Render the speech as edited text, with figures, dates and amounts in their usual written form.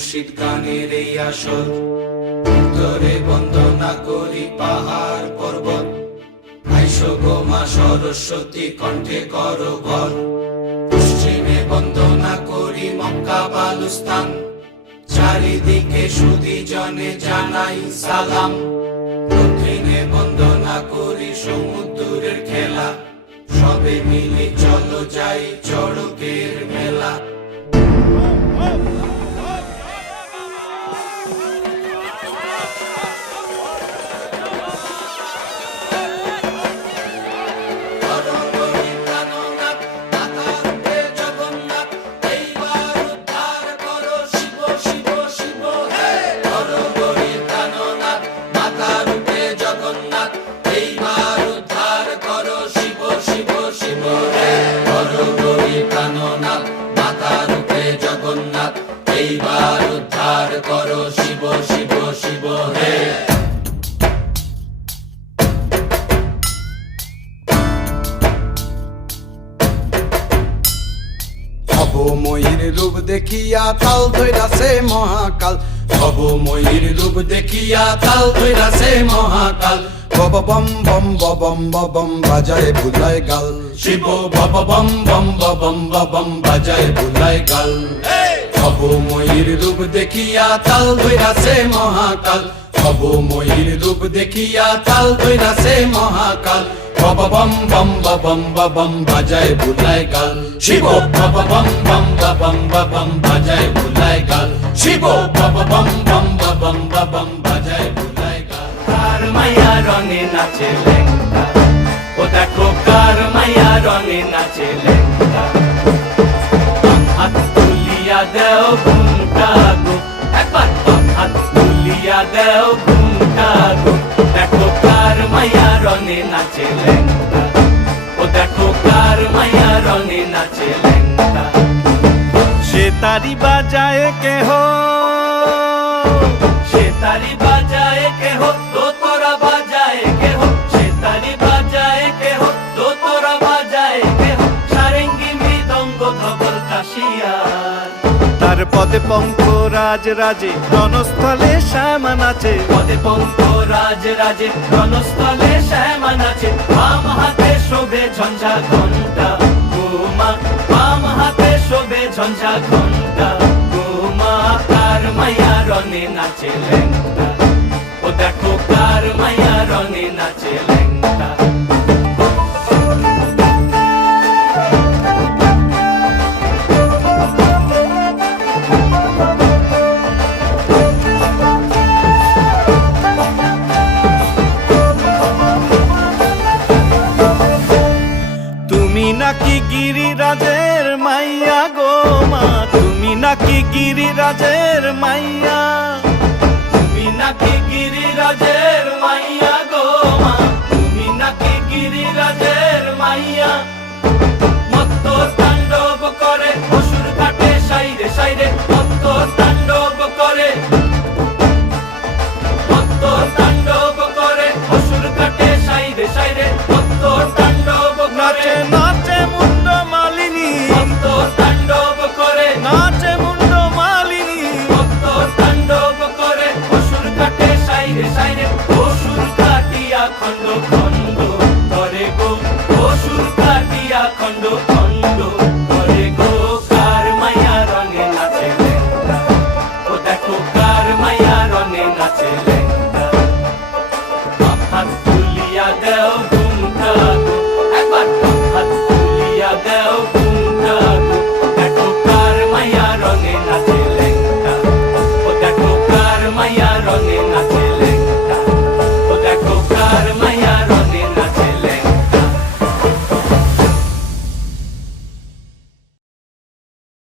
মুর্শিদ গানের এই আসর। উত্তরে বন্দনা করি পাহাড় পর্বত, আইসো গো মা সরস্বতী কণ্ঠে করো বর। পশ্চিমে বন্দনা করি মক্কা বালুস্তান, চারিদিকে সুধী জনে জানাই সালাম। দক্ষিণে বন্দনা করি সমুদ্রের খেলা, সবে মিলি চলো যাই চড়কের মেলা। এইবার উদ্ধার করো শিব শিব শিব হে। ভবময়ীর রূপ দেখিয়া তাল ধইরাছে মহাকাল, ভবময়ীর রূপ দেখিয়া তাল ধইরাছে মহাকাল। বব বম বম বম বম বাজায় বুলায় গাল, শিব বব বম বম বম বম বাজায় বুলায় গাল। ভবময়ীর রূপ দেখিয়া তাল ধইরাছে মহাকাল, ভবময়ীর রূপ দেখিয়া তাল ধইরাছে মহাকাল। বব বম বম বম বাজায় বুলায় গাল, শিব বব বম বম বম বাজায় বুলায় গাল। শিব বব বম বম বম বাজায় বুলায় গাল। কার মাইয়া রঙে নাচে লেঙ্গা, ও দেখো কার মাইয়া রঙে নাচে লেঙ্গা। হাত তুলিয়া দেও ঘুমটা গো, একবার হাত তুলিয়া দেও ঘুমটা গো। দেখো কার মাইয়া রঙে নাচে লেঙ্গা, ও দেখো কার মাইয়া রঙে নাচে লেঙ্গা। সে তারি বাজায় কেহ, সে তারি বাজায় কেহ, তো তোরা বাজায় কেহ। সে তারি বাজায় কেহ, তো তোরা বাজায় কেহ। সারেঙ্গি মৃদঙ্গ ধবল কাশিয়ার, তার পদে পঙ্ক রাজ রাজে রণস্থলে শ্যামা নাচে। পদে পঙ্ক রাজ রাজে রণস্থলে শ্যামা নাচে। বাম হাতে শোভে ঝঞ্ঝা ঘণ্টা গোমা, বাম হাতে শোভে ঝঞ্ঝা ঘণ্টা গোমা। কার মাইয়া রঙে নাচে লেঙ্গা, ও দেখো কার মাইয়া রঙে নাচে লেঙ্গা। তুমি নাকি গিরিরাজের মাইয়া গো মা, তুমি নাকি গিরিরাজের মাইয়া। তুমি নাকি গিরিরাজের